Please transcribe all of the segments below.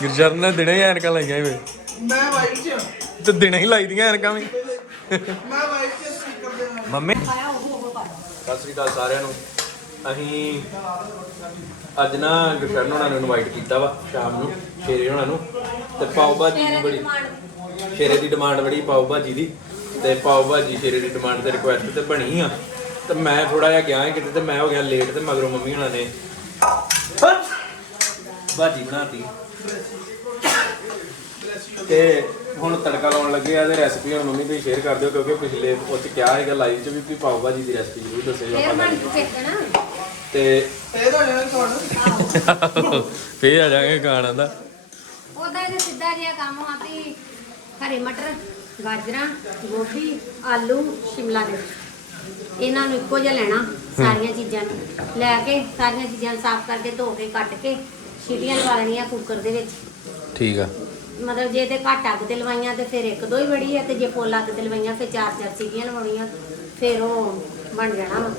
ਗੁਰਸ਼ਰਨ ਨੇ ਦਿਨੇ ਹੀ ਐਨਕਾਂ ਲਾਈਆਂ ਵੇ। ਮੈਂ ਵਾਈਟ ਚ। ਤੇ ਦਿਨੇ ਹੀ ਲਾਈਦੀਆਂ ਐਨਕਾਂ ਵੀ। ਮੈਂ ਵਾਈਟ ਚ ਸਪੀਕਰ ਦੇ ਨਾਲ। ਮੰਮੀ। ਸਤਿ ਸ੍ਰੀ ਅਕਾਲ ਸਾਰਿਆਂ ਨੂੰ। ਅਸੀਂ ਅੱਜ ਨਾ ਗੁਰਸ਼ਰਨ ਹੋਣਾ ਨੂੰ ਇਨਵਾਈਟ ਕੀਤਾ ਵਾ ਸ਼ਾਮ ਨੂੰ ਸ਼ੇਰੇ ਹੋਣਾ ਨੂੰ। ਤੇ ਪਾਓ ਭਾਜੀ ਦੀ ਬੜੀ ਸ਼ੇਰੇ ਦੀ ਡਿਮਾਂਡ ਬੜੀ ਪਾਓ ਭਾਜੀ ਦੀ। ਤੇ ਪਾਓ ਭਾਜੀ ਸ਼ੇਰੇ ਦੀ ਡਿਮਾਂਡ ਤੇ ਰਿਕੁਐਸਟ ਤੇ ਬਣੀ ਆ। ਤੇ ਮੈਂ ਥੋੜਾ ਜਿਹਾ ਗਿਆ ਕਿਤੇ ਤੇ ਮੈਂ ਹੋ ਗਿਆ ਲੇਟ ਤੇ ਮਗਰੋਂ ਮੰਮੀ ਹੋਣਾ ਨੇ ਭਾਜੀ ਬਣਾਤੀ। ਤੇ ਹੁਣ ਤੜਕਾ ਲਾਉਣ ਲੱਗੇ ਆ ਤੇ ਰੈਸਪੀ ਹੁਣ ਮੰਮੀ ਤੁਸੀਂ ਸ਼ੇਅਰ ਕਰ ਦਿਓ ਕਿਉਂਕਿ ਪਿਛਲੇ ਉਹ ਚ ਕਿਹਾ ਹੈਗਾ ਲਾਈਵ ਚ ਵੀ ਵੀ ਪਾਓ ਭਾਜੀ ਦੀ ਰੈਸਪੀ ਜ਼ਰੂਰ ਦੱਸਿਓ ਆਪਾਂ ਲਾਈਵ ਚ। ਤੇ ਇਹ ਤਾਂ ਇਹਨਾਂ ਤੁਹਾਨੂੰ ਫੇਰ ਆ ਜਾਗੇ ਗਾਣਾ ਦਾ ਉਹਦਾ ਇਹ ਸਿੱਧਾ ਜਿਹਾ ਕੰਮ ਆ ਵੀ ਹਰੇ ਮਟਰ ਗਾਜਰਾਂ ਗੋਭੀ ਆਲੂ ਸ਼ਿਮਲਾ ਮਿਰਚ। ਇਹਨਾਂ ਨੂੰ ਇੱਕੋ ਜਿਹਾ ਲੈਣਾ ਸਾਰੀਆਂ ਚੀਜ਼ਾਂ ਨੂੰ। ਲੈ ਕੇ ਸਾਰੀਆਂ ਚੀਜ਼ਾਂ ਨੂੰ ਸਾਫ਼ ਕਰਕੇ ਧੋ ਕੇ ਕੱਟ ਕੇ ਸੀਟੀਆਂ ਲਵਾ ਲੈਣੀਆਂ ਕੁੱਕਰ ਦੇ ਵਿੱਚ। ਠੀਕ ਆ। ਮਤਲਬ ਜੇ ਤੇ ਘੱਟ ਅੱਗ ਤੇ ਲਵਾਈਆਂ ਤੇ ਫਿਰ ਇੱਕ ਦੋ ਹੀ ਬੜੀ ਹੈ ਤੇ ਜੇ ਫੁੱਲ ਅੱਗ ਤੇ ਲਵਾਈਆਂ ਫਿਰ ਚਾਰ ਚਾਰ ਸੀਟੀਆਂ ਲਵਾਉਣੀਆਂ ਫਿਰ ਉਹ ਬਣ ਜਾਣਾ ਵਾ।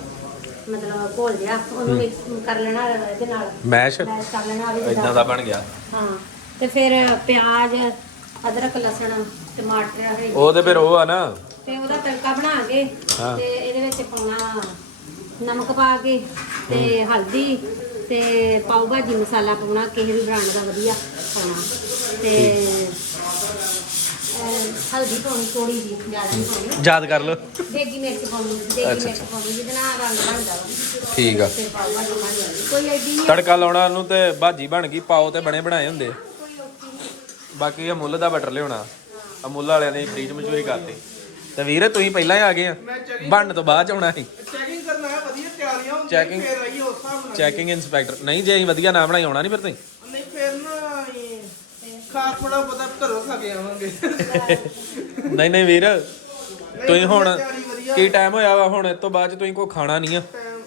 ਮਤਲਬ ਘੋਲ ਜਿਹਾ ਉਹਨੂੰ ਮਿਕਸ ਕਰ ਲੈਣਾ ਇਹਦੇ ਨਾਲ। ਮੈਸ਼? ਮੈਸ਼ ਕਰ ਲੈਣਾ ਉਹਦੇ ਇਦਾਂ ਦਾ ਬਣ ਗਿਆ। ਹਾਂ ਤੇ ਫਿਰ ਪਿਆਜ਼ ਅਦਰਕ ਲਸਣ ਟਮਾਟਰ ਹਰੀ ਉਹ ਤੇ ਫਿਰ ਉਹ ਆ ਨਾ। ਤੇ ਉਹਦਾ ਤੜਕਾ ਬਣਾ ਕੇ ਹਾਂ। ਤੇ ਇਹਦੇ ਵਿੱਚ ਪਾਉਣਾ ਨਮਕ ਪਾ ਕੇ ਤੇ ਹਲਦੀ ਤੇ ਪਾਉ ਭਾਜੀ ਮਸਾਲਾ ਪਾਉਣਾ ਕਿਸੇ ਵੀ ਬ੍ਰਾਂਡ ਦਾ ਵਧੀਆ ਪਾਉਣਾ। ਤੇ ਅਹ, ਹਲਦੀ ਪਾਉਣੀ ਥੋੜੀ ਜਿਹੀ ਜ਼ਿਆਦਾ ਨਹੀਂ ਪਾਉਣੀ। ਯਾਦ ਕਰ ਲਓ। ਦੇਗੀ ਮਿਰਚ ਪਾਉਣੀ ਦੇਗੀ ਮਿਰਚ ਪਾਉਣੀ ਜਿਹਦੇ ਨਾਲ ਰੰਗ ਬਣਦਾ ਵਾ ਠੀਕ ਆ। ਤੇ ਪਾਉ ਭਾਜੀ ਬਣ ਜਾਂਦੀ ਕੋਈ ਐਡੀ ਨਹੀਂ ਤੜਕਾ ਲਾਉਣਾ ਉਹਨੂੰ ਤੇ ਭਾਜੀ ਬਣ ਗਈ ਪਾਓ ਤੇ ਬਣੇ ਬਣਾਏ ਹੁੰਦੇ। ਕੋਈ ਔਖੀ ਨਹੀਂ ਬਾਕੀ ਅਮੁੱਲ ਦਾ ਬਟਰ ਲਿਆਉਣਾ। ਅਮੁੱਲ ਵਾਲਿਆਂ ਨੇ ਫ੍ਰੀਜ ਮਸ਼ਹੂਰੀ ਕਰਤੀ। ਤੇ ਵੀਰ ਤੁਸੀਂ ਪਹਿਲਾਂ ਹੀ ਆ ਗਏ ਆ। ਬਣਨ ਤੋਂ ਬਾਅਦ ਚ ਆਉਣਾ ਸੀ। ਚੈਕਿੰਗ ਤਿਆਰੀਆਂ ਹੁੰਦੀਆਂ Checking- ਫੇਰ ਆਈ ਉਸ ਹਿਸਾਬ ਨਾਲ ਚੈਕਿੰਗ ਇਨਸਪੈਕਟਰ ਨਹੀਂ ਜੇ ਅਸੀਂ ਵਧੀਆ ਨਾ ਬਣਾਈ ਆਉਣਾ ਨਹੀਂ ਫਿਰ ਤੁਸੀਂ? ਨਹੀਂ ਫੇਰ ਨਾ ਇਹ ਖਾ ਥੋੜਾ ਬਹੁਤਾ ਘਰੋਂ ਖਾ ਕੇ ਆਵਾਂਗੇ। ਨਹੀਂ ਨਹੀਂ ਵੀਰ ਤੁਸੀਂ ਹੁਣ ਤਿਆਰੀ ਵਧੀਆ। ਕੀ ਟਾਈਮ ਹੋਇਆ ਵਾ ਹੁਣ? ਇਸ ਤੋਂ ਬਾਅਦ ਚ ਤੁਸੀਂ ਕੋਈ ਖਾਣਾ ਨਹੀਂ ਆ। ਟਾਈਮ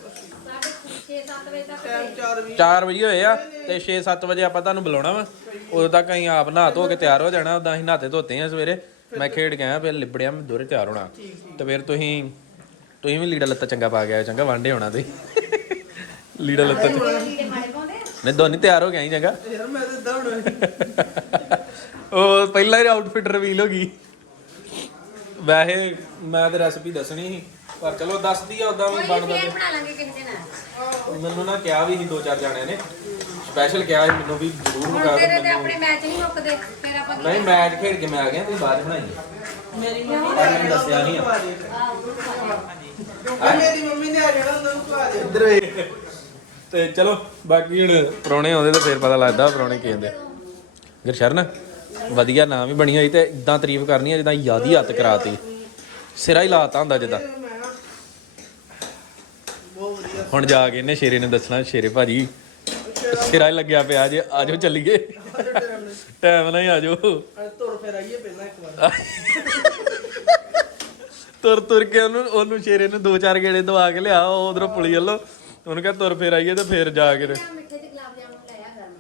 6-7 ਵਜੇ ਤੱਕ ਟਾਈਮ 4 ਵੀ 4 ਵਜੇ ਹੋਏ ਆ ਤੇ 6-7 ਵਜੇ ਆਪਾਂ ਤੁਹਾਨੂੰ ਬੁਲਾਉਣਾ ਵਾ। ਉਦੋਂ ਤੱਕ ਅਸੀਂ ਆਪ ਨਹਾ ਧੋ ਕੇ ਤਿਆਰ ਹੋ ਜਾਣਾ ਉਦਾਂ ਅਸੀਂ ਨਹਾਤੇ ਧੋਤੇ ਆ ਸਵੇਰੇ। ਮੈਂ ਖੇਡ ਗਿਆ ਫਿਰ ਲਿਬੜਿਆ ਮੈਂ ਦੋਰੇ ਤਿਆਰ ਹੋਣਾ। ਤੇ ਫਿਰ ਤੁਸੀਂ ਤੁਸੀਂ ਵੀ ਲੀੜਾ ਲੱਤਾ ਚੰਗਾ ਪਾ ਆਇਓ ਚੰਗਾ ਵਾਂਡੇ ਹੋਣਾ ਤੇ ਲੀੜਾ ਲੱਤਾ। ਨਹੀਂ ਦੋਨੀ ਤਿਆਰ ਹੋ ਗਿਆ ਸੀ ਚੰਗਾ। ਯਾਰ ਮੈਂ ਤਾਂ ਇਦਾਂ ਹੋਣਾ ਉਹ ਪਹਿਲਾਂ ਹੀ ਆਊਟਫਿਟ ਰਿਵੀਲ ਹੋ ਗਈ। ਵੈਸੇ ਮੈਂ ਤੇ ਰੈਸਪੀ ਦੱਸਣੀ ਸੀ ਪਰ ਚਲੋ ਦੱਸਦੀ ਆ ਉਦਾਂ ਵੀ ਬਣਦਾ ਫੇਰ ਬਣਾ। ਲਾਂਗੇ ਕਿਸੇ ਦਿਨ। ਮੈਨੂੰ ਨਾ ਕਿਹਾ ਵੀ ਸੀ ਦੋ ਚਾਰ ਜਾਣਿਆਂ ਨੇ। ਸਪੈਸ਼ਲ ਕਿਹਾ ਸੀ ਮੈਨੂੰ ਵੀ ਜ਼ਰੂਰ ਮੰਗਾ ਤੇਰੇ ਤੇ ਆਪਣੇ ਮੈਚ ਨਹੀਂ ਮੁੱਕਦੇ ਫਿਰ ਆਪਾਂ ਨਹੀਂ ਮੈਚ ਖੇਡ ਕੇ ਮੈਂ ਆ ਗਿਆ ਤੁਸੀਂ ਬਾਅਦ ਬਣਾਈ ਮੇਰੀ ਮੰਮੀ ਦੱਸਿਆ ਨਹੀਂ ਆ। ਆ ਮੇਰੀ ਮੰਮੀ ਨੇ ਆ ਜਾਣਾ ਉਹਨਾਂ ਨੂੰ ਖਵਾ ਦੇ ਇੱਧਰ ਵੇ ਤੇ ਚਲੋ ਬਾਕੀ ਹੁਣ ਪ੍ਰਾਹੁਣੇ ਆਉਂਦੇ ਤਾਂ ਫੇਰ ਪਤਾ ਲੱਗਦਾ ਪ੍ਰਾਹੁਣੇ ਕੀ ਕਹਿੰਦੇ ਗੁਰਸ਼ਰਨ ਵਧੀਆ ਨਾਮ ਹੀ ਬਣੀ ਹੋਈ ਤੇ ਇਦਾਂ ਤਾਰੀਫ ਕਰਨੀ ਆ ਜਿੱਦਾਂ ਯਾਦ ਹੀ ਹੱਥ ਕਰਾਤੀ। ਸਿਰਾ ਹੀ ਲਾਤਾ ਹੁੰਦਾ ਜਿੱਦਾਂ। ਹੁਣ ਜਾ ਕੇ ਇਹਨੇ ਸ਼ੇਰੇ ਨੇ ਦੱਸਣਾ ਸ਼ੇਰੇ ਭਾਜੀ ਸਿਰਾ ਹੀ ਲੱਗਿਆ ਪਿਆ ਜੇ ਆਜੋ ਚੱਲੀਏ। ਟਾਈਮ ਨਾਲ ਹੀ ਆਜੋ। ਤੁਰ ਫੇਰ ਆਈਏ ਪਹਿਲਾਂ ਇੱਕ ਵਾਰ। ਤੁਰ ਤੁਰ ਕੇ ਉਹਨੂੰ ਉਹਨੂੰ ਸ਼ੇਰੇ ਨੂੰ ਦੋ ਚਾਰ ਗੇੜੇ ਦਵਾ ਕੇ ਲਿਆ ਉਹ ਉਧਰੋਂ ਪੁਲੀ ਵੱਲੋਂ। ਉਹਨੂੰ ਕਿਹਾ ਤੁਰ ਫੇਰ ਆਈਏ ਤੇ ਫੇਰ ਜਾ ਕੇ ਤੇ- ਮਿੱਠੇ ਚ ਗੁਲਾਬ ਜਾਮੁਨ ਲੈ ਆ ਗਰਮ।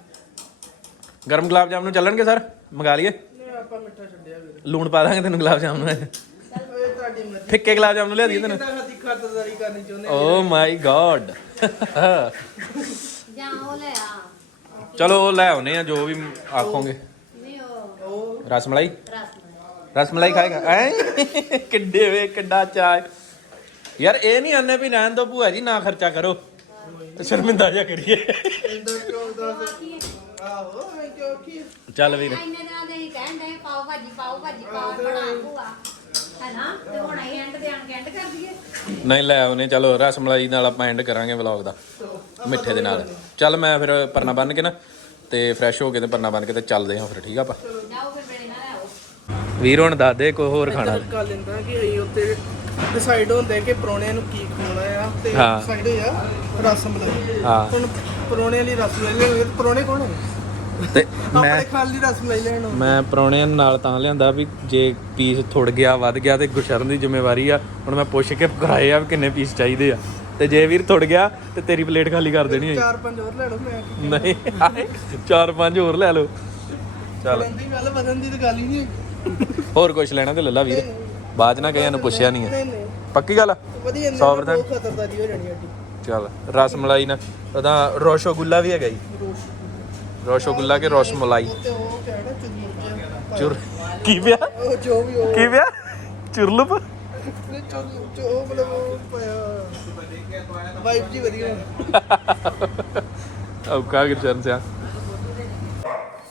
ਗਰਮ ਗੁਲਾਬ ਜਾਮਨ ਚੱਲਣਗੇ ਸਰ? ਮੰਗਾ ਲਈਏ? ਨਹੀਂ ਆਪਾਂ ਮਿੱਠਾ ਛੱਡਿਆ ਵੀਰ। ਲੂਣ ਪਾ ਦਾਂਗੇ ਤੈਨੂੰ ਗੁਲਾਬ ਜਾਮਨ ਤੁਹਾਡੀ ਮਰਜ਼ੀ। ਫਿੱਕੇ ਗੁਲਾਬ ਜਾਮਨ ਲਿਆ ਦਈਏ ਤੈਨੂੰ। ਕਿਦਾਂ ਖਾਦੀ ਖਾਤਰਦਾਰੀ ਕਰਨੀ ਚਾਹੁੰਦੇ ਓ ਮਾਈ ਗॉड ਜਾਂ ਉਹ ਲੈ ਆ। ਚਲੋ ਉਹ ਲੈ ਆਉਨੇ ਆ ਜੋ ਵੀ ਆਖੋਗੇ। ਨਹੀਂ ਉਹ ਰਸ ਰਸਮਲਾਈ ਖਾਏਗਾ। ਐ ਕਿੱਡੇ ਵੇ ਕਿੱਡਾ ਚਾਹ ਯਾਰ ਇਹ ਨਹੀਂ ਆਨੇ ਵੀ ਰਹਿਣ ਦੋ ਭੂਆ ਜੀ ਨਾ ਖਰਚਾ ਕਰੋ। ਸ਼ਰਮਿੰਦਾ ਜਾ ਕਰੀਏ। ਚੱਲ ਵੀਰ। ਇੰਨੇ ਦਿਨਾਂ ਦੇ ਹੀ ਕਹਿਣ ਦੇ ਪਾਓ ਭਾਜੀ ਪਾਓ ਭਾਜੀ ਪਾਓ ਬਣਾ ਭੂਆ। ਹੈਨਾ? ਤੇ ਹੁਣ ਅਸੀਂ ਐਂਡ ਦੇ ਆਣ ਕੇ ਐਂਡ ਕਰ ਦਈਏ। ਨਹੀਂ ਲੈ ਆਉਨੇ ਚਲੋ ਰਸਮਲਾਈ ਨਾਲ ਆਪਾਂ ਐਂਡ ਕਰਾਂਗੇ ਵਲੌਗ ਦਾ ਮਿੱਠੇ ਦੇ ਨਾਲ। ਚੱਲ ਮੈਂ ਫਿਰ ਪਰਨਾ ਬੰਨ ਕੇ ਨਾ ਤੇ ਫਰੈਸ਼ ਹੋ ਕੇ ਤੇ ਪਰਨਾ ਬੰਨ ਕੇ ਤੇ ਚੱਲਦੇ ਹਾਂ ਫਿਰ ਠੀਕ ਆ ਆਪਾਂ? ਜਾਓ ਫਿਰ ਵੀਰ ਹੁਣ ਦੱਸ ਦੇ ਕੋਈ ਹੋਰ ਖਾਣਾ? ਕਰ ਲੈਂਦਾ ਕਿ ਅਸੀਂ ਉੱਤੇ ਡਿਸਾਈਡ ਹੁੰਦੇ ਕਿ ਪਰੋਣਿਆਂ ਨੂੰ ਕੀ ਖਵਾਉਣਾ ਆ ਤੇ ਹਾਂ। ਡਿਸਾਈਡ ਹੋਇਆ ਰਸ ਮਲਾਈ। ਹਾਂ। ਹੁਣ ਪਰੋਣੇ ਲਈ ਰਸ ਮਲਾਈ ਲੈਣਗੇ ਪਰੋਣੇ ਕੌਣ ਹੈ ਤੇ ਮੈਂ ਆਪਣੇ ਖਾਲੀ ਰਸ ਮਲਾਈ ਲੈਣ। ਮੈਂ ਪਰੌਣਿਆਂ ਨਾਲ ਤਾਂ ਲਿਆਂਦਾ ਵੀ ਜੇ ਪੀਸ ਥੁੜ ਗਿਆ ਵੱਧ ਗਿਆ ਤੇ ਗੁਰਸ਼ਰਨ ਦੀ ਜ਼ਿੰਮੇਵਾਰੀ ਆ। ਹੁਣ ਮੈਂ ਪੁੱਛ ਕੇ ਕਰਾਏ ਆ ਵੀ ਕਿੰਨੇ ਪੀਸ ਚਾਹੀਦੇ ਆ। ਤੇ ਜੇ ਵੀਰ ਥੁੜ ਗਿਆ ਤੇ ਤੇਰੀ ਪਲੇਟ ਖਾਲੀ ਕਰ ਦੇਣੀ ਹੈ ਚਾਰ ਪੰਜ ਹੋਰ ਲੈ ਲਓ ਮੈਂ ਕੀ ਨਹੀਂ ਹਾਏ, ਚਾਰ ਪੰਜ ਹੋਰ ਲੈ ਲਓ। ਚੱਲ। ਲੈਂਦੀ ਗੱਲ ਵਧਣ ਦੀ ਤਾਂ ਗੱਲ ਹੀ ਨਹੀਂ ਹੋਰ ਕੁਝ ਲੈਣਾ ਤੇ ਲੱਲਾ ਵੀਰ? ਬਾਅਦ ਚ ਨਾ ਕਈਆਂ ਨੂੰ ਪੁੱਛਿਆ ਨਹੀਂ ਹੈ ਨਹੀਂ ਨਹੀਂ। ਪੱਕੀ ਗੱਲ ਵਧੀਆ ਨਹੀਂ 100% ਬਹੁਤ ਖਤਰਦਾਰੀ ਹੋ ਜਾਣੀ ਸਾਡੀ। ਚੱਲ ਰਸ ਮਲਾਈ ਨਾ। ਉਹਦਾ ਰੋਸ਼ੋਗੁੱਲਾ ਵੀ ਹੈਗਾ ਜੀ। ਰਸਗੁੱਲਾ ਕੇ ਰਸਮਲਾਈ ਤੇ ਉਹ ਕਿਹੜਾ ਚੁਰਮੁਰ ਚੁਰ ਕੀ ਪਿਆ? ਉਹ ਜੋ ਵੀ ਉਹ। ਕੀ ਪਿਆ? ਚੁਰਲੁਪ ਨਹੀਂ, ਜੋ ਜੋ ਉਹ ਮਤਲਬ ਉਹ ਪਿਆ। ਵਾਈਬ ਜੀ ਵਧੀਆ ਔਕਾ ਗੁਰਚਰਨ ਸਿਆ।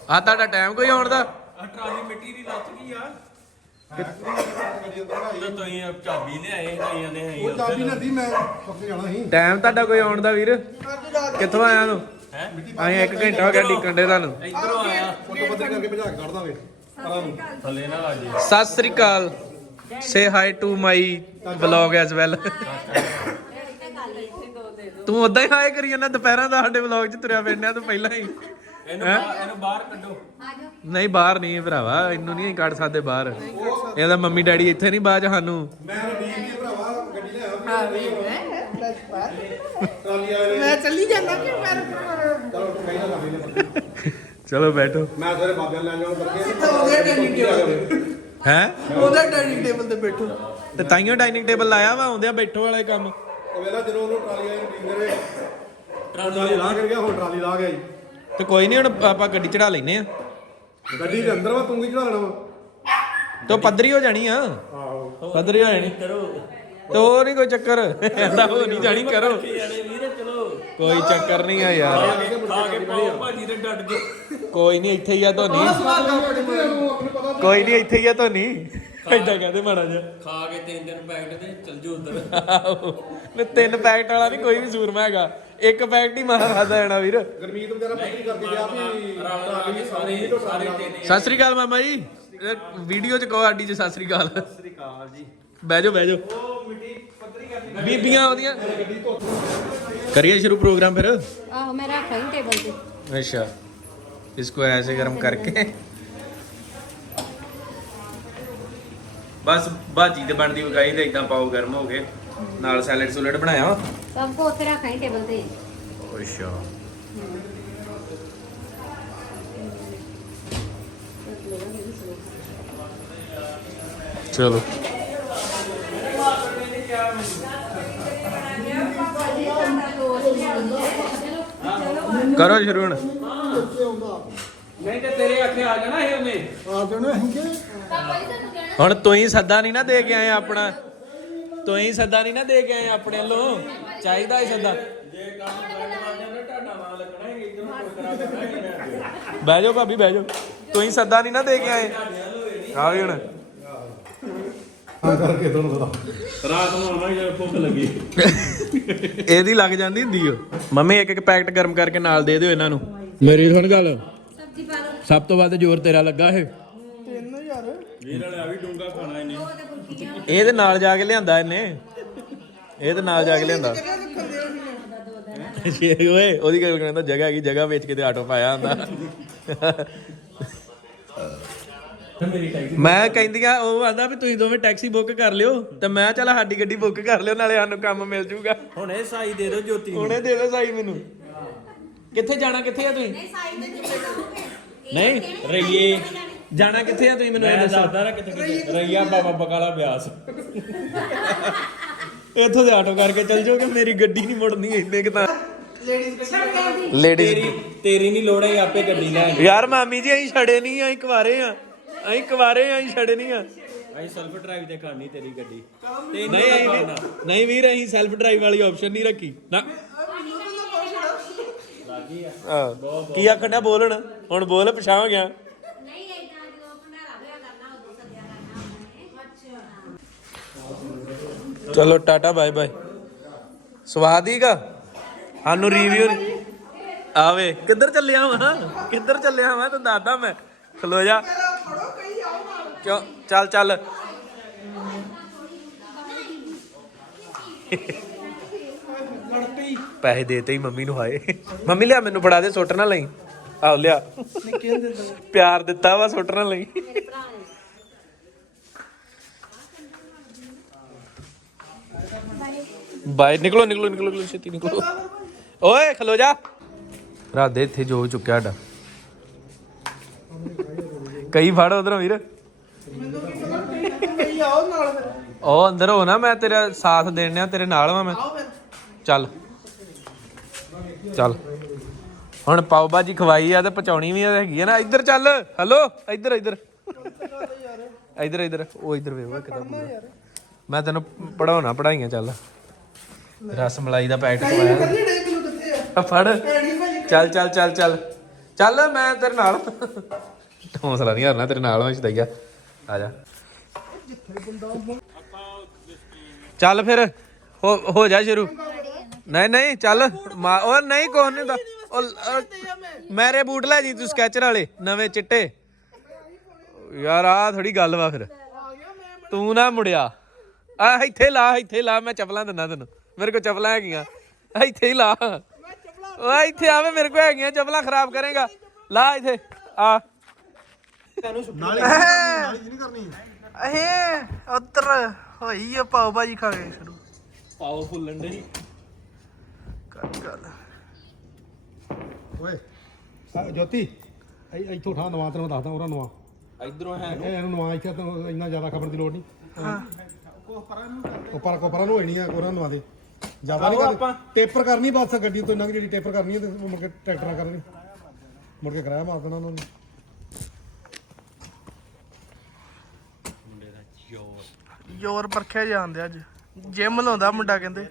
ਆ ਤੁਹਾਡਾ ਟਾਈਮ ਕੋਈ ਆਉਣ ਦਾ? ਟਰਾਲੀ ਮਿੱਟੀ ਦੀ ਲੱਥ ਗਈ ਆ। ਤੇ ਤੁਸੀਂ ਚਾਬੀ ਲਿਆਏ ਕਈਆਂ ਨੇ ਆਈ ਉਹ ਚਾਬੀ ਨਾ ਦੀ ਮੈਂ ਪੱਕੇ ਜਾਣਾ ਸੀ। ਟਾਈਮ ਤੁਹਾਡਾ ਕੋਈ ਆਉਣ ਦਾ ਵੀਰ? ਕਿੱਥੋਂ ਆਇਆ ਤੂੰ? ਹੈ? ਅਸੀਂ ਇੱਕ ਘੰਟਾ ਹੋ ਗਿਆ ਡੀਕਣ ਦੇ ਤੁਹਾਨੂੰ। ਇਧਰੋਂ ਆਇਆ। ਫੋਟੋ ਬੱਦਲ ਕਰਕੇ ਭਜਾ ਕੇ ਕੱਢ ਦਾਂਗੇ ਆਰਾਮ ਨੂੰ ਥੱਲੇ ਨਾ ਲੱਗ ਜੇ ਸਤਿ ਸ੍ਰੀ ਅਕਾਲ। Say hi to my vlog as well ਤੂੰ ਉਦਾਂ ਹੀ ਹਾਏ ਕਰੀ ਜਾਂਦਾ ਦੁਪਹਿਰਾਂ ਦਾ ਸਾਡੇ ਵਲੌਗ 'ਚ ਤੁਰਿਆ ਫਿਰਨਿਆ ਤੂੰ ਪਹਿਲਾਂ ਹੀ। ਇਹਨੂੰ ਬਾਹਰ- ਇਹਨੂੰ ਬਾਹਰ ਕੱਢੋ। ਨਹੀਂ ਬਾਹਰ ਨਹੀਂ ਭਰਾਵਾ ਇਹਨੂੰ ਨਹੀਂ ਕੱਢ ਸਕਦੇ ਬਾਹਰ। ਇਹਦਾ ਮੰਮੀ ਡੈਡੀ ਇੱਥੇ ਨਹੀਂ ਬਾਅਦ 'ਚ ਸਾਨੂੰ। ਮੈਂ ਰਣਦੀਪ ਦੀ ਭਰਾਵਾ ਗੱਡੀ ਲੈ ਆ ਹਾਂ ਵੀ ਮੈਂ ਟਰਾਲੀ ਵਾਲੇ ਨੇ। ਮੈਂ ਚੱਲੀ ਜਾਂਦਾ ਕਿ ਮੈਂ ਚਲੋ ਕਹੀ ਨਾ ਕਰਦੇ ਚਲੋ ਬੈਠੋ। ਮੈਂ ਸਾਰੇ ਬਾਬਿਆਂ ਲੈ ਜਾਣ ਕਰਕੇ ਉਹਦੇ ਡਾਈਨਿੰਗ ਟੇਬਲ ਹੈ? ਉਹਦੇ ਡਾਈਨਿੰਗ ਟੇਬਲ ਤੇ ਬੈਠੋ। ਤੇ ਤਾਈਓ ਡਾਈਨਿੰਗ ਟੇਬਲ ਲਾਇਆ ਵਾ ਆਉਂਦਿਆਂ ਬੈਠੋ ਵਾਲੇ ਕੰਮ। ਉਹ ਵੇਲਾ ਜਦੋਂ ਉਹਨੂੰ ਟਰਾਲੀ ਵਾਲੇ ਨੂੰ ਟੀਂਦੇ ਰਹੇ ਟਰਾਲੀ ਲਾ ਕੇ ਗਿਆ ਹੁਣ ਟਰਾਲੀ ਲਾ ਗਿਆ ਜੀ ਤੇ ਕੋਈ ਨਹੀਂ ਹੁਣ ਆਪਾਂ ਗੱਡੀ ਚੜਾ ਲੈਨੇ ਆ ਗੱਡੀ ਦੇ ਅੰਦਰ ਵਾ ਤੂੰ ਕੀ ਚੜਾ ਲੈਣਾ ਵਾ। ਤੇ ਉਹ ਪੱਧਰੀ ਹੋ ਜਾਣੀ ਆ। ਆਹੋ। ਪੱਧਰੀ ਹੋ ਜਾਣੀ। ਕਰੋ। ਤੇ ਹੋਰ ਨਹੀਂ ਕੋਈ ਚੱਕਰ। ਐਂਦਾ ਹੋ ਨਹੀਂ ਜਾਣੀ ਕਰੋ। ਯਾਰੇ ਵੀਰੇ ਚਲੋ ਕੋਈ ਚੱਕਰ ਨਹੀਂ ਆ ਯਾਰ। ਖਾ ਕੇ ਪਾਓ ਭਾਜੀ ਤੇ ਡੱਟ ਗਏ ਕੋਈ ਨਹੀਂ ਇੱਥੇ ਹੀ ਆ ਧੋਨੀ। ਕੋਈ ਨਹੀਂ ਇੱਥੇ ਹੀ ਆ ਧੋਨੀ। ਏਦਾਂ ਕਹਿੰਦੇ ਮਾੜਾ ਜਿਹਾ। ਖਾ ਕੇ ਤਿੰਨ ਦਿਨ ਪੈਕਟ ਤੇ ਚਲ ਜਾਓ ਉਧਰ। ਆਹੋ। ਨੇ ਤਿੰਨ ਪੈਕਟ ਵਾਲਾ ਨਹੀਂ ਕੋਈ ਵੀ ਸੂਰਮਾ ਹੈਗਾ। ਇੱਕ ਪੈਕਟ ਹੀ ਮਾਰਾ ਖਾਦਾ ਜਾਣਾ ਵੀਰ ਗਰਮੀਤ ਵਗੈਰਾ ਪੱਕੀ ਕਰਕੇ ਗਿਆ ਵੀ ਰਲ ਰਲ ਕੇ ਸਾਰੇ ਸਾਰੇ ਤਿੰਨ ਸਤਿ ਸ੍ਰੀ ਅਕਾਲ ਮਾਮਾ ਜੀ ਇਹ ਵੀਡੀਓ ਚ ਕਹੋ ਆਡੀ ਚ ਸਤਿ ਸ੍ਰੀ ਅਕਾਲ ਸ੍ਰੀ ਅਕਾਲ ਜੀ ਬਹਿ ਜਾਓ ਬਹਿ ਜਾਓ ਉਹ ਮਿੱਟੀ ਪੱਧਰੀ ਕਰਨੀ ਬੀਬੀਆਂ ਉਹਦੀਆਂ ਕਰੀਏ ਸ਼ੁਰੂ ਪ੍ਰੋਗਰਾਮ ਫਿਰ ਆਹੋ ਮੈਂ ਰੱਖ ਰਹੀ ਟੇਬਲ ਤੇ अच्छा इसको ऐसे गर्म करके ਬਸ ਭਾਜੀ ਤੇ ਬਣਦੀ ਵਗਾਈ ਤੇ ਇਦਾਂ ਪਾਓ ਗਰਮ ਹੋ ਗਏ ਨਾਲ ਸੈਲਡ ਸੁਲਡ ਬਣਾਇਆ ਵਾ? ਸਭ ਕੋ ਉੱਥੇ ਰੱਖ ਟੇਬਲ ਤੇ। ਅੱਛਾ ਚਲੋ। ਕਰੋ ਸ਼ੁਰੂ ਹੁਣ। ਨਹੀਂ ਤੇ ਤੇਰੇ ਅੱਖੇ ਆ ਜਾਣਾ ਇਹ ਉਹਨੇ। ਆ ਜਾਣਾ ਹੁਣ ਤੂੰ ਹੀ ਸੱਦਾ ਨਹੀਂ ਨਾ ਦੇ ਕੇ ਆਏ ਆਪਣਾ। ਤੂੰ ਹੀ ਸੱਦਾ ਨਹੀਂ ਨਾ ਦੇ ਕੇ ਆਏ ਆਪਣੇ ਵੱਲੋਂ ਚਾਹੀਦਾ ਹੀ ਸੱਦਾ। ਜੇ ਕੰਮ ਬੈਠ ਵਾ ਜਾਂਦਾ ਤੁਹਾਡਾ ਨਾਂ ਲੱਗਣਾ ਹੈ ਇਧਰੋਂ ਕਰਨਾ ਹੈ ਬਹਿ ਜਾਓ ਭਾਬੀ ਬਹਿ ਜਾਓ। ਤੂੰ ਹੀ ਸੱਦਾ ਨਹੀਂ ਨਾ ਦੇ ਕੇ ਆਏ। ਆ ਵੀ ਹੁਣ। ਹਾਂ ਕਰਕੇ ਤੁਹਾਨੂੰ ਪਤਾ। ਰਾਤ ਨੂੰ ਆਵਾਂਗੇ ਜਦੋਂ ਭੁੱਖ ਲੱਗੀ। ਇਹਦੀ ਲੱਗ ਜਾਂਦੀ ਹੁੰਦੀ ਓ। ਮੰਮੀ ਇੱਕ ਇੱਕ ਪੈਕਟ ਗਰਮ ਕਰਕੇ ਨਾਲ ਦੇ ਦਿਓ ਇਹਨਾਂ ਨੂੰ। ਮੇਰੀ ਸੁਣ ਗੱਲ। ਸਬਜ਼ੀ ਪਾ ਲਓ। ਸਭ ਤੋਂ ਵੱਧ ਜ਼ੋਰ ਤੇਰਾ ਲੱਗਾ ਇਹ। ਤਿੰਨ ਯਾਰ। ਵੀਰ ਵਾਲੇ ਆ ਵੀ ਡੂੰਗਾ ਖਾਣਾ ਇਹਨੇ ਉਹ ਤੇ ਕੁਲਫੀਆਂ ਇਹਦੇ ਨਾਲ ਜਾ ਕੇ ਲਿਆਂਦਾ ਇਹਨੇ। ਇਹਦੇ ਨਾਲ ਜਾ ਕੇ ਲਿਆਂਦਾ। ਦੇ ਓਏ ਉਹਦੀ ਗੱਲ ਕਹਿੰਦਾ ਜਗ੍ਹਾ ਹੈਗੀ ਜਗ੍ਹਾ ਵੇਚ ਕੇ ਤੇ ਆਟੋ ਪਾਇਆ ਹੁੰਦਾ। ਮੈਂ ਕਹਿੰਦੀਆਂ ਉਹ ਆਂਦਾ ਵੀ ਤੁਸੀਂ ਦੋਵੇਂ ਟੈਕਸੀ ਬੁੱਕ ਕਰ ਲਿਓ ਤੇ ਮੈਂ ਚੱਲ ਸਾਡੀ ਗੱਡੀ ਬੁੱਕ ਕਰ ਲਿਓ ਨਾਲੇ ਸਾਨੂੰ ਕੰਮ ਮਿਲ ਹੁਣ ਇਹ ਸਾਈ ਦੇ ਦਿਓ ਜੋਤੀ ਨੂੰ। ਹੁਣੇ ਦੇ ਦਿਓ ਸਾਈ ਮੈਨੂੰ। ਕਿੱਥੇ ਜਾਣਾ ਕਿੱਥੇ ਆ ਤੁਸੀਂ? ਨਹੀਂ ਰਈਏ ਜਾਣਾ ਕਿੱਥੇ ਆ? ਤੁਸੀਂ ਮੈਨੂੰ ਇਹ ਦੱਸੋ। ਦੱਸਦਾ ਨਾ ਰਈਆ ਬਾਬਾ ਬਕਾਲਾ ਬਿਆਸ। ਇੱਥੋਂ ਦੇ ਆਟੋ ਕਰਕੇ ਚੱਲ ਜਾਓਗੇ ਮੇਰੀ ਗੱਡੀ ਨਹੀਂ ਮੁੜਨੀ ਇੰਨੇ ਕਿ ਤਾਂ। ਲੇਡੀਜ਼ ਤੇਰੀ ਤੇਰੀ ਨਹੀਂ ਲੋੜ ਹੈ ਆਪੇ ਗੱਡੀ ਲੈ। ਯਾਰ ਮਾਮੀ ਜੀ ਅਸੀਂ ਛੜੇ ਨਹੀਂ ਅਸੀਂ ਕੁਵਾਰੇ ਆ। ਅਸੀਂ ਕੁਵਾਰੇ ਆ ਅਸੀਂ ਛੜੇ ਨਹੀਂ ਆ। ਅਸੀਂ ਸੈਲਫ ਡਰਾਈਵ ਤੇ ਕਰਨੀ ਤੇਰੀ ਗੱਡੀ। ਤੇ ਨਹੀਂ ਅਸੀਂ ਵੀ- ਨਹੀਂ ਵੀਰ ਅਸੀਂ ਸੈਲਫ ਡਰਾਈਵ ਵਾਲੀ ਆਪਸ਼ਨ ਨਹੀਂ ਰੱਖੀ। ਨਾ। ਕੀ ਆਖਣਾ ਬੋਲਣ। ਹੁਣ ਬੋਲ ਪਛਾਣ ਹੋ ਗਿਆ ਨਹੀਂ ਇਦਾਂ ਜਦੋਂ ਭੰਡਾਰਾ ਹੋਇਆ ਕਰਨਾ ਉਦੋਂ ਸੱਦਿਆ ਕਰਨਾ ਅੱਛਾ ਚਲੋ ਟਾਟਾ ਬਾਏ ਬਾਏ। ਸਵਾਦ ਹੀਗਾ ਸਾਨੂੰ ਰਿਵਿਊ ਆਵੇ ਕਿੱਧਰ ਚੱਲਿਆ ਵਾਂ? ਕਿੱਧਰ ਚੱਲਿਆ ਵਾਂ? ਤੂੰ ਦੱਸਦਾ ਮੈਂ। ਖਲੋ ਜਾ। ਕਿਉਂ? ਚੱਲ ਚੱਲ। ਪੈਸੇ ਦੇਤੇ ਹੀ ਮੰਮੀ ਨੂੰ ਹਾਏ। ਮੰਮੀ ਲਿਆ ਮੈਨੂੰ ਫੜਾ ਦੇ ਸੁੱਟ ਨਾ ਲਈ। ਆਹ ਲਿਆ। ਪਿਆਰ ਦਿੱਤਾ ਵਾ ਸੁੱਟ ਨਾ ਲਈ। ਬਾਈ ਨਿਕਲੋ ਨਿਕਲੋ ਨਿਕਲੋ ਨਿਕਲੋ, ਛੇਤੀ ਨਿਕਲੋ। ਓਏ, ਖਲੋ ਜਾ। ਰਾਤ ਦੇ ਇੱਥੇ ਜੋ ਹੋ ਚੁੱਕਿਆ ਸਾਡਾ। ਕਈ ਫੜ ਉਧਰੋਂ ਵੀਰ। ਉਹ ਅੰਦਰ ਹੋ ਨਾ, ਮੈਂ ਤੇਰਾ ਸਾਥ ਦੇਣ ਤੇਰੇ ਨਾਲ ਵਾਂ ਮੈਂ। ਚੱਲ। ਚੱਲ। ਹੁਣ ਪਾਓ ਬਾਜੀ ਖਵਾਈ ਆ, ਤੇ ਪਚਾਉਣੀ ਵੀ ਹੈਗੀ ਆ ਨਾ। ਇੱਧਰ ਚੱਲ। ਹਲੋ, ਇੱਧਰ ਇੱਧਰ। ਇੱਧਰ ਇੱਧਰ। ਉਹ ਇੱਧਰ ਵੇਖ, ਕਿਦਾਂ ਮੈਂ ਤੈਨੂੰ ਪੜਾਉਣਾ ਪੜਾਈਆਂ ਚੱਲ। ਰਸ ਮਲਾਈ ਦਾ ਪੈਕਟ ਖਵਾਇਆ ਕੱਲੀ ਡੇ ਕਿਲੋ ਕਿੱਥੇ ਆ? ਆ ਫੜ। ਭੈਣੀ ਭਾਈ ਚੱਲ ਚੱਲ ਚੱਲ ਚੱਲ। ਚੱਲ ਮੈਂ ਤੇਰੇ ਨਾਲ। ਹੌਸਲਾ ਨਹੀਂ ਹਾਰਨਾ ਤੇਰੇ ਨਾਲ ਮੈਂ ਛਦਈਆ ਆ। ਜਾ। ਚੱਲ ਫਿਰ। ਹੋ ਹੋ ਜਾ ਸ਼ੁਰੂ। ਨਹੀਂ ਨਹੀਂ ਚੱਲ। ਮਾ- ਉਹ ਨਹੀਂ ਕੋਣ ਨਹੀਂ ਦਾ ਉਹ ਮੇਰੇ ਬੂਟ ਲੈ ਜੀ ਤੂੰ ਸਕੈਚਰ ਵਾਲੇ ਨਵੇਂ ਚਿੱਟੇ। ਯਾਰ ਆ ਥੋੜੀ ਗੱਲ ਵਾ ਫਿਰ। ਤੂੰ ਨਾ ਮੁੜਿਆ। ਆ ਇੱਥੇ ਲਾ ਇੱਥੇ ਲਾ ਮੈਂ ਚੱਪਲਾਂ ਦਿੰਦਾ ਤੈਨੂੰ। ਮੇਰੇ ਕੋਲ ਚੱਪਲਾਂ ਹੈਗੀਆਂ। ਇੱਥੇ ਹੀ ਲਾ। ਓਏ ਇੱਥੇ ਆਵੇ ਮੇਰੇ ਕੋਲ ਹੈਗੀਆਂ ਚੱਪਲਾਂ ਖਰਾਬ ਕਰੇਗਾ। ਲਾ ਇੱਥੇ ਆ। ਨਾਲੀ ਨਾਲੀ ਨਹੀਂ ਕਰਨੀ। ਅਹੇ ਉੱਤਰ ਹੋਈ ਆ ਪਾਓ ਭਾਜੀ ਖਾ ਕੇ ਸ਼ੁਰੂ ਪਾਓ ਫੁੱਲਣ ਦੇ ਕਰ ਗੱਲ ਓਏ ਜੋਤੀ ਇੱਥੋਂ ਉਠਾ ਨਵਾਂ ਤੈਨੂੰ ਦੱਸਦਾ ਉਹਦਾ ਨਵਾਂ। ਇਧਰੋਂ ਹੈ ਇਹ ਇਹਨੂੰ ਨਵਾਂ ਇੱਥੇ ਤੈਨੂੰ ਇੰਨਾ ਜ਼ਿਆਦਾ ਖਬਰ ਦੀ ਲੋੜ ਨਹੀਂ। ਹਾਂ। ਕੋਪਰ ਕੋਪਰਾਂ ਨੂੰ ਹੋਣੀ ਆ ਕੋਰਾਂ ਨਵਾਂ ਦੇ। ਜ਼ਿਆਦਾ ਨਹੀਂ ਕਰ ਟੇਪਰ ਕਰਨੀ ਬਸ ਗੱਡੀ ਤੋਂ ਇੰਨਾ ਕੁ ਜਿਹੜੀ ਟੇਪਰ ਕਰਨੀ ਹੈ ਤੇ ਮੁੜ ਕੇ ਟਰੈਕਟਰਾਂ ਕਰਨੀ। ਮੁੜ ਕੇ ਕਿਰਾਇਆ ਮਾਰ ਦੇਣਾ ਉਹਨਾਂ ਨੇ। ਜ਼ੋਰ ਪਰਖਿਆ ਜਾਂਦੇ ਅੱਜ। ਜਿਮ ਲਾਉਂਦਾ ਮੁੰਡਾ ਕਹਿੰਦੇ।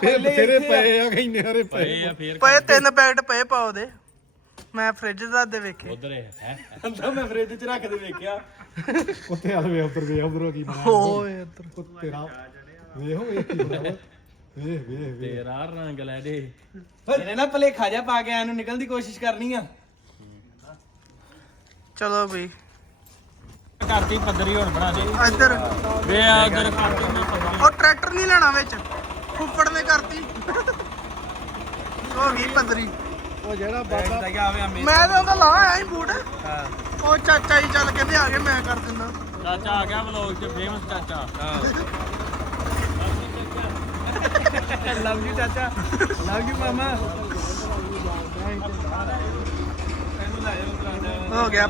ਫੇਰ ਬਥੇਰੇ ਪਏ ਆ ਕਹਿੰਦੇ ਹਰੇ ਪਏ। ਪਏ ਤਿੰਨ ਪੈਕਟ ਪਏ ਪਾਓ ਦੇ। ਮੈਂ ਫ੍ਰਿਜ ਦਾ ਦੇ ਵੇਖੇ ਅੰਦਰ ਮੈਂ ਫ੍ਰਿਜ 'ਚ ਰੱਖ ਦੇ ਵੇਖਿਆ। ਉੱਥੇ ਆ ਵੇ ਉੱਧਰ ਵੇ ਉਧਰੋਂ ਕੀ ਬਣਾਇਆ? ਓਏ ਇੱਧਰ ਉਹ ਤੇਰਾ ਵੇਖੋ ਇਹ ਕੀ ਬਣਾਇਆ। ਵੇਖ ਵੇਖ ਵੇਖ। ਤੇਰਾ ਰੰਗ ਲੈ ਦੇ। ਇਹਨੇ ਨਾ ਭਲੇਖਾ ਜਾ ਪਾ ਕੇ ਆਇਆ ਨੂੰ ਨਿਕਲਣ ਦੀ ਕੋਸ਼ਿਸ਼ ਕਰਨੀ ਆ। ਚਲੋ ਬਈ ਕਰਤੀ ਪੱਧਰੀ ਹੁਣ ਬਣਾ ਦੇ। ਇੱਧਰ। ਵੇ ਆ ਉਧਰ। ਕਰਤੀ ਮੈਂ ਪੱਧਰੀ ਉਹ ਟਰੈਕਟਰ ਨਹੀਂ ਲੈਣਾ ਵਿੱਚ। ਫੁੱਫੜ ਨੇ ਕਰਤੀ। ਉਹ ਗਈ ਪੰਦਰੀ ਉਹ ਜਿਹੜਾ ਬਾਬਾ ਕਿ ਆਵੇ ਆ ਮੈਂ ਤਾਂ ਉਹਦਾ ਲਾ ਆਇਆ ਸੀ ਬੂਟ। ਉਹ ਚਾਚਾ ਜੀ ਚੱਲ ਕਹਿੰਦੇ ਆ ਗਏ ਮੈਂ ਕਰ ਦਿੰਦਾ। ਚਾਚਾ ਆ ਗਿਆ ਵਲੌਗ 'ਚ ਫੇਮਸ ਚਾਚਾ। ਲਵ ਯੂ ਚਾਚਾ। ਲਵ ਯੂ ਮਾਮਾ। ਹੋ ਗਿਆ।